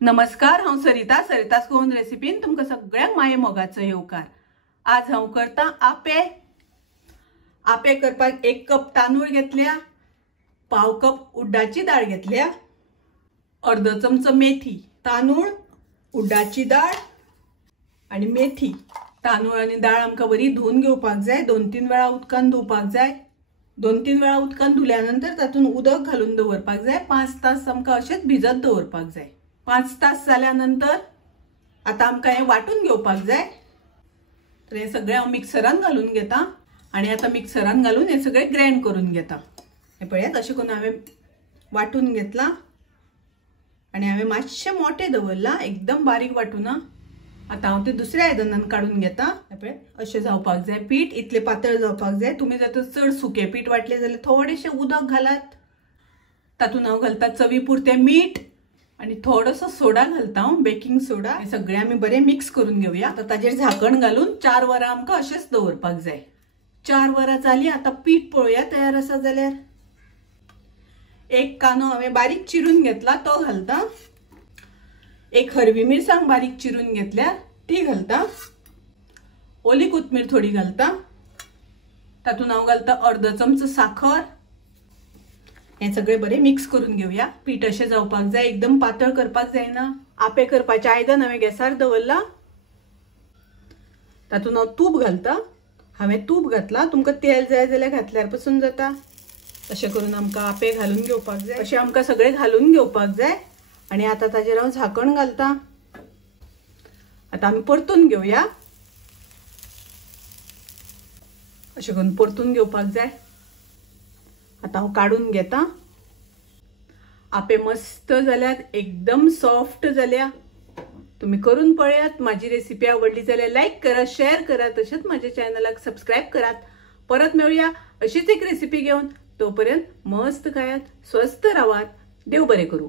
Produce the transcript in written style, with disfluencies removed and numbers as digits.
नमस्कार, हांव सरितास गोवन रेसिपीन तुमकां सगळ्यांक माये मोगाचो येवकार। आज हांव करता आपें करपाक 1 कप तांदूळ घेतल्या, पाव कप उड्डाची डाळ घेतल्या, अर्धो चमचो मेथी। तांदूळ, उड्डाची डाळ आणि मेथी। तांदूळ आणि डाळ आमकां बरी धुवन घेवपाक जाय, 2-3 वेळा उदकान धुवपाक जाय। 2-3 वेळा उदकान धुल्यानंतर तातूंत उदक घालून दवरपाक जाय। 5 तास आमकां अशेंच भिजत दवरपाक जाय। 5 तास जाल्यानंतर आता आमकां हे वाटून घेवपाक जाय। तर हे सगळे हांव मिक्सरान घालून घेता आणि आता मिक्सरान घालून हे सगळे ग्राइंड करून घेता। हे पळयात, अशें करून हांवें वाटून घेतला आणि हांवें मातशें मोठे दवरला, एकदम बारीक वाटूना। आता हांव ते दुसऱ्या आयदनान काढून घेता। हे पळय, अशें जावपाक जाय पीठ, इतले पातळ जावपाक जाय। तुम्ही जर चड सुकें पीठ वाटले जाल्यार थोडेशें उदक घालात। तातूंत हांव घालता चवी पुरतें मीठ आणि थोडोसो सोडा घालता, बेकिंग सोडा। हे सगळे आमी बरे मिक्स करून घेवया। आता ताजेर झाकण घालून 4 वरां आमकां अशेंच दवरपाक जाय। 4 वरां जाली, आता पीठ पळोवया तयार आसा जाल्यार। 1 कांदो हांवें बारीक चिरून घेतला, तो घालता। 1 हरवी मिरसांग बारीक चिरून घेतल्या, ती घालता। ओली कोथमीर थोडी घालता। तातूंत हांव घालता अर्धो चमचो साखर। हे सगळे बरे मिक्स करून घेवया। पीठ अशें जावपाक जाय, एकदम पातळ करपाक जायना। आपें करपाचें आयदन हांवें गॅसार दवरला। तातूंत हांव तूप घालता। हांवें तूप घातला, तुमकां तेल जाय जाल्यार घातल्यार पसून जाता। अशें करून आमकां आपें घालून घेवपाक जाय। अशें आमकां सगळे घालून घेवपाक जाय आणि आता ताजेर हांव झाकण घालता। आता आमी परतून घेवया। अशें करून परतून घेवपाक जाय। आता हांव काढून घेता। आपें मस्त जाल्यात, एकदम सॉफ्ट जाल्या। तुम्ही करून पळयात। माझी रेसिपी आवडली जाल्यार लाईक करा, शेअर करा, तसेच माझ्या चॅनलाक सबस्क्राईब करात। परत मेळूया अशीच एक रेसिपी घेऊन। तोपर्यंत मस्त खायात, स्वस्थ राहात, देव बरे करू।